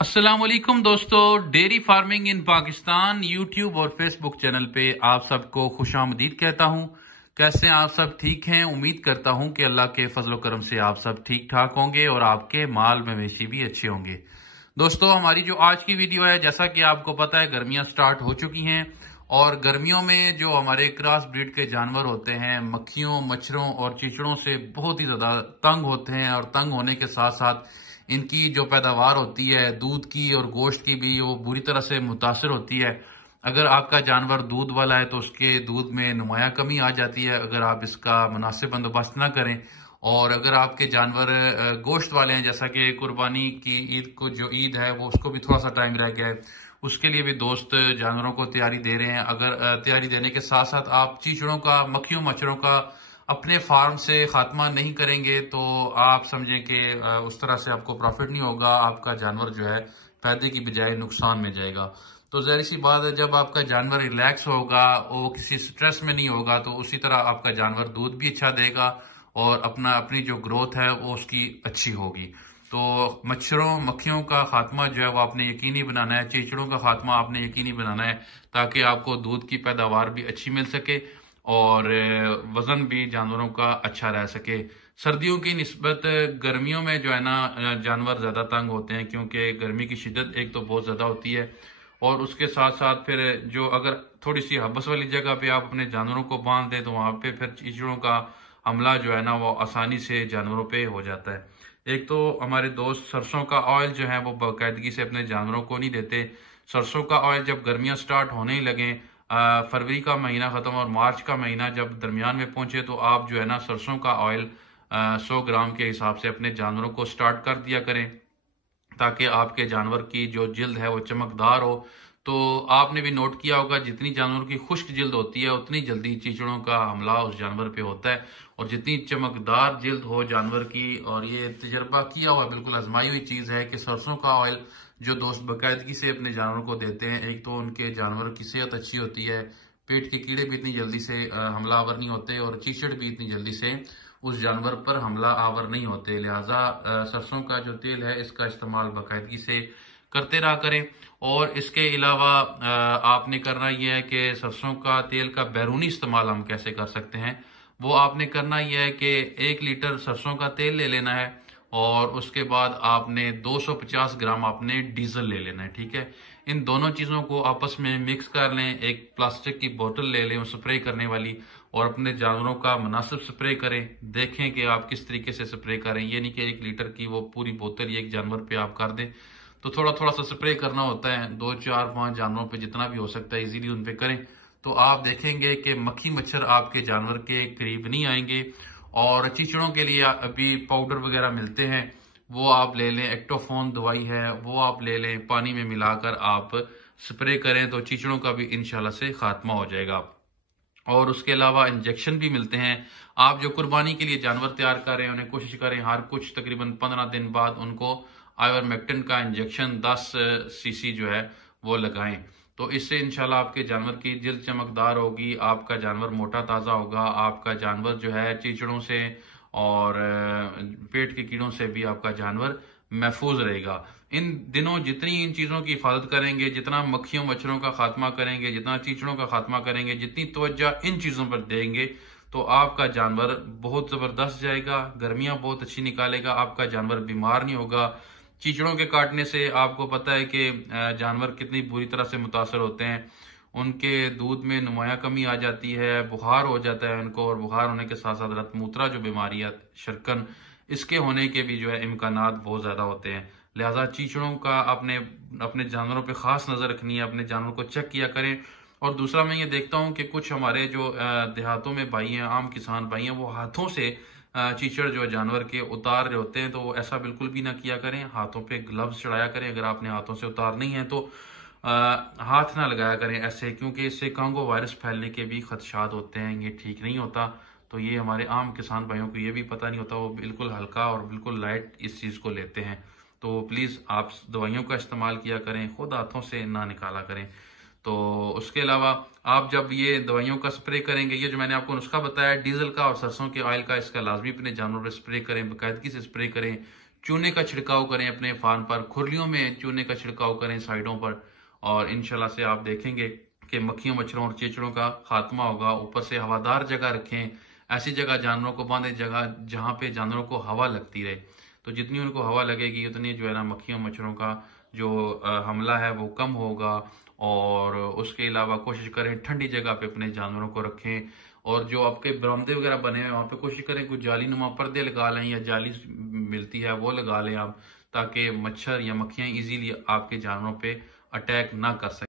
अस्सलाम वालेकुम दोस्तों, dairy farming in Pakistan YouTube और फेसबुक चैनल पे आप सबको खुशामदीद कहता हूं। कैसे हैं आप सब? ठीक हैं? उम्मीद करता हूं कि अल्लाह के फजल करम से आप सब ठीक ठाक होंगे और आपके माल मवेशी भी अच्छे होंगे। दोस्तों, हमारी जो आज की वीडियो है, जैसा कि आपको पता है गर्मियां स्टार्ट हो चुकी हैं और गर्मियों में जो हमारे क्रॉस ब्रीड के जानवर होते हैं मक्खियों, मच्छरों और चीचड़ों से बहुत ही ज्यादा तंग होते हैं और तंग होने के साथ साथ इनकी जो पैदावार होती है दूध की और गोश्त की भी वो बुरी तरह से मुतासर होती है। अगर आपका जानवर दूध वाला है तो उसके दूध में नुमाया कमी आ जाती है अगर आप इसका मुनासिब बंदोबस्त ना करें। और अगर आपके जानवर गोश्त वाले हैं, जैसा कि कुर्बानी की ईद को जो ईद है वो उसको भी थोड़ा सा टाइम रह गया है, उसके लिए भी दोस्त जानवरों को तैयारी दे रहे हैं। अगर तैयारी देने के साथ साथ आप चीचड़ों का, मक्खियों, मच्छरों का अपने फार्म से खात्मा नहीं करेंगे तो आप समझें कि उस तरह से आपको प्रॉफिट नहीं होगा। आपका जानवर जो है फायदे की बजाय नुकसान में जाएगा। तो जाहिर सी बात है, जब आपका जानवर रिलैक्स होगा, वो किसी स्ट्रेस में नहीं होगा, तो उसी तरह आपका जानवर दूध भी अच्छा देगा और अपनी जो ग्रोथ है वो उसकी अच्छी होगी। तो मच्छरों, मक्खियों का खात्मा जो है वो आपने यकीनी बनाना है, चीचड़ों का खात्मा आपने यकीनी बनाना है, ताकि आपको दूध की पैदावार भी अच्छी मिल सके और वजन भी जानवरों का अच्छा रह सके। सर्दियों की निस्बत गर्मियों में जो है ना जानवर ज्यादा तंग होते हैं, क्योंकि गर्मी की शिद्दत एक तो बहुत ज्यादा होती है और उसके साथ साथ फिर जो अगर थोड़ी सी हब्स वाली जगह पे आप अपने जानवरों को बांध दें तो वहां पे फिर चीचड़ों का हमला जो है ना वो आसानी से जानवरों पे हो जाता है। एक तो हमारे दोस्त सरसों का ऑयल जो है वो बाकायदगी से अपने जानवरों को नहीं देते। सरसों का ऑयल जब गर्मियां स्टार्ट होने ही लगे, फरवरी का महीना खत्म और मार्च का महीना जब दरमियान में पहुंचे, तो आप जो है ना सरसों का ऑयल 100 ग्राम के हिसाब से अपने जानवरों को स्टार्ट कर दिया करें, ताकि आपके जानवर की जो जिल्द है वो चमकदार हो। तो आपने भी नोट किया होगा, जितनी जानवर की खुश्क जिल्द होती है उतनी जल्दी चीचड़ों का हमला उस जानवर पे होता है, और जितनी चमकदार जिल्द हो जानवर की, और ये तजर्बा किया हुआ बिल्कुल आजमाई हुई चीज है कि सरसों का ऑयल जो दोस्त बाकायदगी से अपने जानवरों को देते हैं, एक तो उनके जानवर की सेहत अच्छी होती है, पेट के कीड़े भी इतनी जल्दी से हमला आवर नहीं होते और चीचड़ भी इतनी जल्दी से उस जानवर पर हमला आवर नहीं होते। लिहाजा सरसों का जो तेल है इसका इस्तेमाल बाकायदगी से करते रहा करें। और इसके अलावा आपने करना यह है कि सरसों का तेल का बैरूनी इस्तेमाल हम कैसे कर सकते हैं, वो आपने करना यह है कि 1 लीटर सरसों का तेल ले लेना है और उसके बाद आपने 250 ग्राम आपने डीजल ले लेना है। ठीक है, इन दोनों चीजों को आपस में मिक्स कर लें, एक प्लास्टिक की बोतल ले लें स्प्रे करने वाली, और अपने जानवरों का मुनासिब स्प्रे करें। देखें कि आप किस तरीके से स्प्रे करें, ये नहीं कि 1 लीटर की वो पूरी बोतल एक जानवर पे आप कर दें। तो थोड़ा थोड़ा सा स्प्रे करना होता है, 2 4 5 जानवरों पे जितना भी हो सकता है इजीली उन पे करें। तो आप देखेंगे कि मक्खी मच्छर आपके जानवर के करीब नहीं आएंगे। और चीचड़ों के लिए अभी पाउडर वगैरह मिलते हैं, वो आप ले लें, एक्टोफोन दवाई है वो आप ले लें, पानी में मिलाकर आप स्प्रे करें तो चीचड़ों का भी इंशाल्लाह से खात्मा हो जाएगा। और उसके अलावा इंजेक्शन भी मिलते हैं। आप जो कुर्बानी के लिए जानवर तैयार कर रहे हैं उन्हें कोशिश करें हर कुछ तकरीबन 15 दिन बाद उनको आइवरमेक्टिन का इंजेक्शन 10 सीसी जो है वो लगाएं। तो इससे इंशाल्लाह आपके जानवर की जिल्द चमकदार होगी, आपका जानवर मोटा ताज़ा होगा, आपका जानवर जो है चीचड़ों से और पेट के कीड़ों से भी आपका जानवर महफूज रहेगा। इन दिनों जितनी इन चीज़ों की हिफाजत करेंगे, जितना मक्खियों मच्छरों का खात्मा करेंगे, जितना चीचड़ों का खात्मा करेंगे, जितनी तवज्जो इन चीज़ों पर देंगे, तो आपका जानवर बहुत ज़बरदस्त जाएगा, गर्मियां बहुत अच्छी निकालेगा, आपका जानवर बीमार नहीं होगा। चीचड़ों के काटने से आपको पता है कि जानवर कितनी बुरी तरह से मुतासर होते हैं, उनके दूध में नुमाया कमी आ जाती है, बुखार हो जाता है उनको, और बुखार होने के साथ साथ रतमूत्रा जो बीमारी है शरकन, इसके होने के भी जो है इम्कानात बहुत ज़्यादा होते हैं। लिहाजा चीचड़ों का अपने जानवरों पे खास नज़र रखनी है, अपने जानवरों को चेक किया करें। और दूसरा मैं ये देखता हूँ कि कुछ हमारे जो देहातों में भाई हैं, आम किसान भाई हैं, वो हाथों से चीचड़ जो जानवर के उतार रहे होते हैं, तो वो ऐसा बिल्कुल भी ना किया करें। हाथों पे ग्लव्स चढ़ाया करें, अगर आपने हाथों से उतारनी है तो हाथ ना लगाया करें ऐसे, क्योंकि इससे कांगो वायरस फैलने के भी खदशात होते हैं, ये ठीक नहीं होता। तो ये हमारे आम किसान भाइयों को ये भी पता नहीं होता, वो बिल्कुल हल्का और बिल्कुल लाइट इस चीज़ को लेते हैं। तो प्लीज़ आप दवाइयों का इस्तेमाल किया करें, खुद हाथों से ना निकाला करें। तो उसके अलावा आप जब ये दवाइयों का स्प्रे करेंगे, ये जो मैंने आपको नुस्खा बताया डीजल का और सरसों के ऑयल का, इसका लाजमी अपने जानवरों पर स्प्रे करें, बाकायदगी से स्प्रे करें। چونے کا چھڑکاؤ کریں اپنے فارم پر، کھرلیوں میں چونے کا چھڑکاؤ کریں سائڈوں پر، اور انشاءاللہ سے آپ دیکھیں گے کہ مکھیوں مچھروں اور چیچڑوں کا خاتمہ ہوگا۔ اوپر سے ہوادار جگہ رکھیں، ایسی جگہ جانوروں کو باندھیں جگہ جہاں پہ جانوروں کو ہوا لگتی رہے، تو جتنی ان کو ہوا لگے گی اتنی جو ہے نا مکھیوں مچھروں کا جو حملہ ہے وہ کم ہوگا۔ اور اس کے علاوہ کوشش کریں ٹھنڈی جگہ پہ اپنے جانوروں کو رکھیں، اور جو آپ کے برآمدے وغیرہ بنے ہوئے وہاں پہ کوشش کریں کچھ جالی نما پردے لگا لیں، یا جالی ملتی ہے وہ لگا لیں آپ، تاکہ مچھر یا مکھیاں ایزیلی آپ کے جانوروں پہ اٹیک نہ کر سکیں۔